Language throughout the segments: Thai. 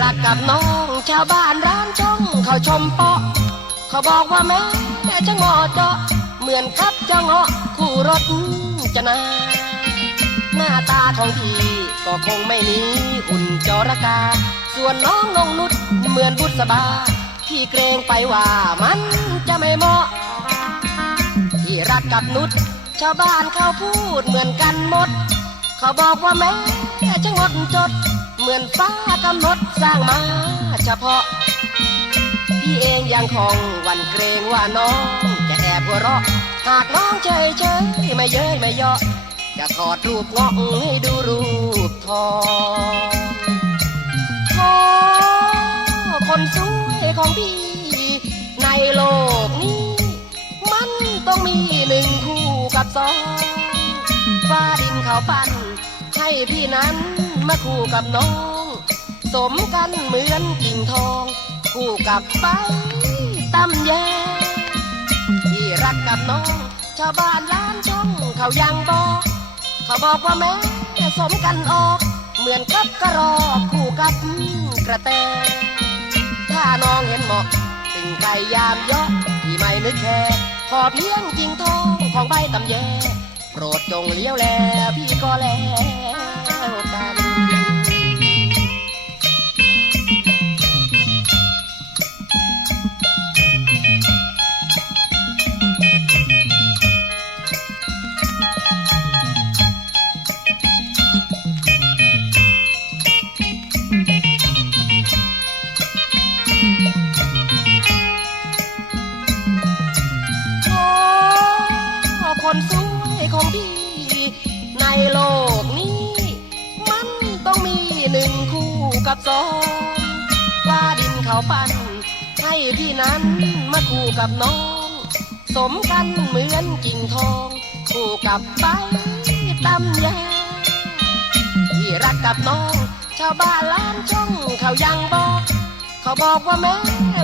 รักกับน้องชาวบ้านร้านจ้องเขาชมเปาะ เขาบอกว่าแม่จะงอเจาะเหมือนกับจ้าเงาะคู่รถจะนาหน้าตาของพี่ก็คงไม่มีหุ่นจรกา ส่วนน้องนงนุชเหมือนบุษบา พี่เกรงไปว่ามันจะไม่เหมาะที่รักกับนุชชาวบ้านเขาพูดเหมือนกันหมด เขาบอกว่าแม่จะงดจด เหมือนฟ้ากำหนดสร้างมาเฉพาะ พี่เองยังคงหวันเกรงว่าน้องจะแอบหัวเราะ หากน้องเฉยเฉยไม่เย้ยไม่เยาะจะถอดรูปงอกให้ดูรูปทองขอคนสวยของพี่ ในโลกนี้ มันต้องมีหนึ่งคู่กับสองฟ้าดินเขาปั้นให้พี่นั้น มาคู่กับน้อง สมกันเหมือนกิ่งทอง คู่กับใบตำแยที่รักกับน้อง ชาวบ้านล้านช่องเขายังบอก เขาบอกว่าแม่สมกันออก เหมือนกับกระรอกคู่กับกระแต ถ้าน้องเห็นเหมาะตึงไก่ยามยอกที่ไม่นึกแค่ขอเพียงจริงทองของใบตำแยโปรดจงเลี้ยวแลพี่ก็แล้ ของพี่ ในโลกนี้ มันต้องมีหนึ่งคู่กับสองฟ้าดินเขาปั้นให้พี่นั้นมาคู่กับน้อง สมกันเหมือนกิ่งทอง คู่กับใบตำแยที่รักกับน้อง ชาวบ้านล้านช่องเขายังบอก เขาบอกว่าแม่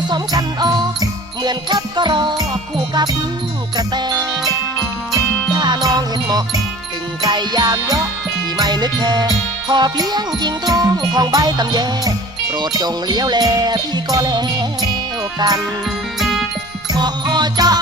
สมกันออก เหมือนกับกระรอกคู่กับกระแต ยามเยาะที่ไม่นึกแค่ขอเพียงยิงทองของใบตำแยโปรดจงเลี้ยวแลพี่ก็แล้วกันขอเจา